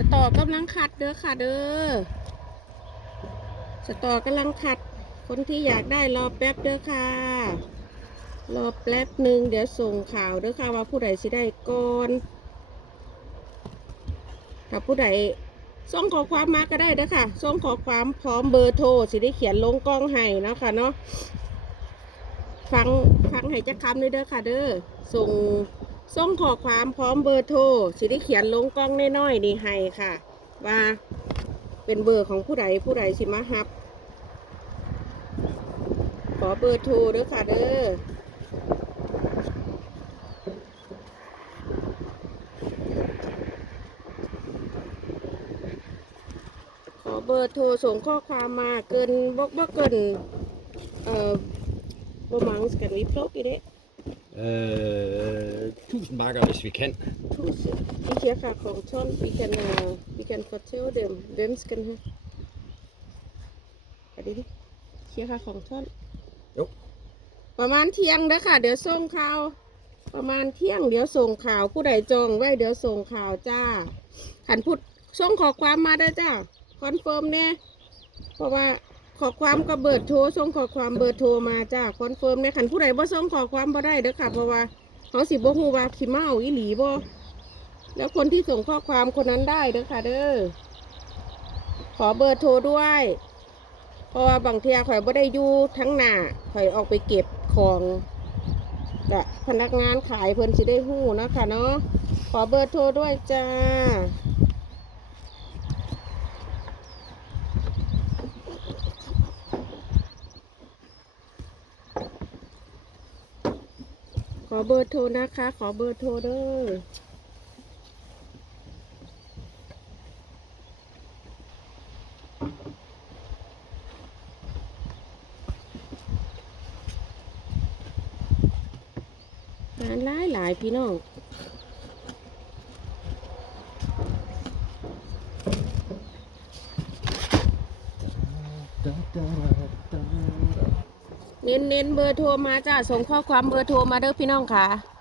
สตอกำลังขัดเด้อค่ะเด้อสตอกำลังขัด คนที่อยากได้รอแป๊บเด้อค่ะ รอแป๊บหนึ่งเดี๋ยวส่งข่าวเด้อค่ะว่าผู้ใดสิได้ก่อนถ้าผู้ใดส่งขอความมาก็ได้เด้อค่ะส่งขอความพร้อมเบอร์โทรสิได้เขียนลงกล้องให้นะคะเนาะฟังฟังให้จะคำเลยเด้อค่ะเด้อส่ง ส่งขอความพร้อมเบอร์โทรสิได้เขียนลงกล้องน้อยๆนี่ให้ค่ะ ว่าเป็นเบอร์ของผู้ใดผู้ใดสิมาฮับ ขอเบอร์โทรเด้อค่ะเด้อขอเบอร์โทรส่งข้อความมาเกินบ่บ่เกินเอ่อประมาณสกันวิพลกอีเด้ Øh, 1000 marker, hvis vi kan. Tusind. Vi kirker kontrol. Vi kan, uh, vi kan fortælle dem, hvem skal have. Er det det? Kirker kontrol. jo ประมาณเที่ยงเด้อค่ะเดี๋ยวส่งข่าว ประมาณเที่ยงเดี๋ยวส่งข่าวผู้ใดจองไว้เดี๋ยวส่งข่าวจ้าขันพูดส่งขอความมาได้อจ้าคอนเฟิร์มเนี่ยเพราะว่า ขอความกับเบิดโทรส่งขอความเบิร์ดโทรมาจ้าคอนเฟิร์มเนี่ยขันผู้ใดบ่ส่งขอความบ่ได้เด้อค่ะเพราะว่าเขาสิบ่ฮู้ว่าขี้เมาอีหลีบ่แล้วคนที่ส่งข้อความคนนั้นได้เด้อค่ะเด้อขอเบอร์โทรด้วย เพราะว่าบางเทียข่อยบ่ได้อยู่ทั้งหน้าข่อยออกไปเก็บของกะพนักงานขายเพิ่นสิได้ฮู้นะคะเนาะขอเบอร์โทรด้วยจ้า ขอเบอร์โทรนะคะ ขอเบอร์โทรเด้องานหลายหลายพี่น้อง เน้นเน้นเบอร์โทรมาจ้าส่งข้อความเบอร์โทรมาเด้อพี่น้องค่ะ